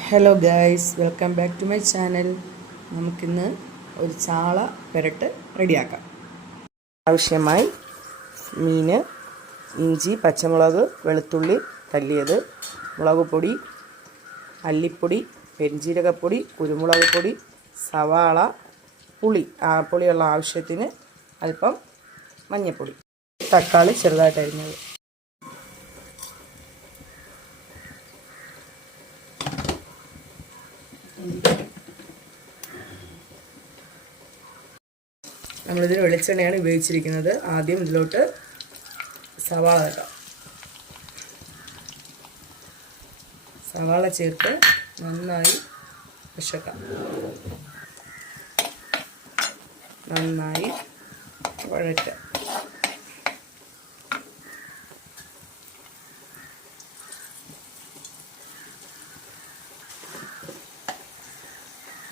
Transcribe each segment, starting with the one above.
Hello guys, welcome back to my channel. നമുക്കിന്ന് ഒരു ചാള പെരട്ട് റെഡിയാക്കാം. ആവശ്യമായി മീൻ, ഇഞ്ചി, പച്ചമുളക്, വെളുത്തുള്ളി തല്ലിയത്, മുളക് പൊടി, മല്ലിപ്പൊടി, പെരുംജീരകപ്പൊടി, കുരുമുളക് പൊടി, സവാള, പുളിയുള്ള ആവശ്യത്തിന് അല്പം മഞ്ഞൾപ്പൊടി, തക്കാളി ചെറുതായിട്ട് അരിഞ്ഞത്. നമ്മളിതിന് വെളിച്ചെണ്ണയാണ് ഉപയോഗിച്ചിരിക്കുന്നത്. ആദ്യം ഇതിലോട്ട് സവാള ഇടാം. സവാള ചേർത്ത് നന്നായി വഴറ്റാം. നന്നായി വഴറ്റാം.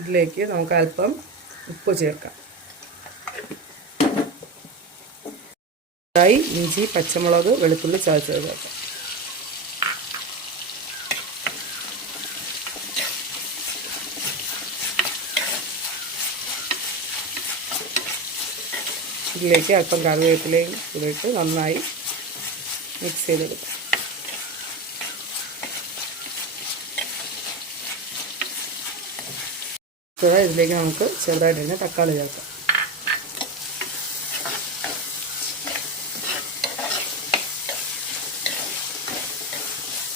ഇതിലേക്ക് നമുക്ക് അല്പം ഉപ്പ് ചേർക്കാം. ഇഞ്ചി, പച്ചമുളക്, വെളുത്തുള്ളി ചതച്ചത് ചേർക്കാം. ഇതിലേക്ക് അല്പം കറിവേപ്പിലയും ഇട്ട് നന്നായി മിക്സ് ചെയ്തെടുക്കാം. ഇതിലേക്ക് നമുക്ക് ചെറുതായിട്ട് തന്നെ തക്കാളി ചേർക്കാം.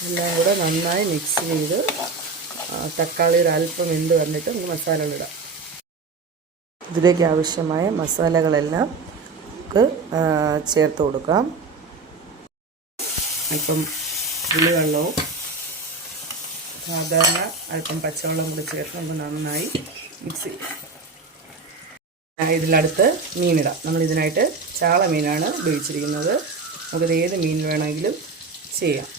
എല്ലാം കൂടെ നന്നായി മിക്സ് ചെയ്ത് തക്കാളിയുടെ അല്പം വെന്ത് വന്നിട്ട് നമുക്ക് മസാലകളിടാം. ഇതിലേക്ക് ആവശ്യമായ മസാലകളെല്ലാം നമുക്ക് ചേർത്ത് കൊടുക്കാം. അല്പം പുളിവെള്ളവും സാധാരണ അല്പം പച്ചവെള്ളം കൂടി ചേർത്ത് നമുക്ക് നന്നായി മിക്സ് ചെയ്യാം. ഇതിലടുത്ത് മീനിടാം. നമ്മളിതിനായിട്ട് ചാള മീനാണ് ഉപയോഗിച്ചിരിക്കുന്നത്. നമുക്കിത് ഏത് മീൻ വേണമെങ്കിലും ചെയ്യാം.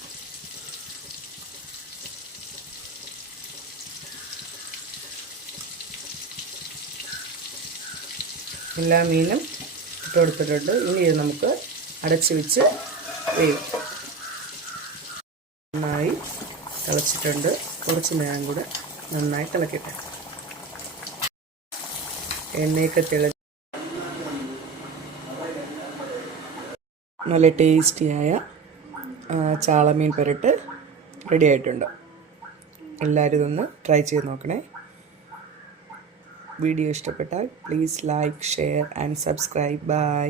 എല്ലാ മീനും ഇട്ട് കൊടുത്തിട്ടുണ്ട്. ഇനി ഇത് നമുക്ക് അടച്ച് വെച്ച് വേവിക്കാം. നന്നായി തിളച്ചിട്ടുണ്ട്. കുറച്ച് നേരം കൂടെ നന്നായി തിളക്കട്ടെ. എണ്ണയൊക്കെ നല്ല ടേസ്റ്റിയായ ചാളമീൻ പെരട്ട് റെഡി ആയിട്ടുണ്ട്. എല്ലാവരും ഇതൊന്ന് ട്രൈ ചെയ്ത് നോക്കണേ. വീഡിയോ ഇഷ്ടപ്പെട്ടാൽ please like, share and subscribe. By.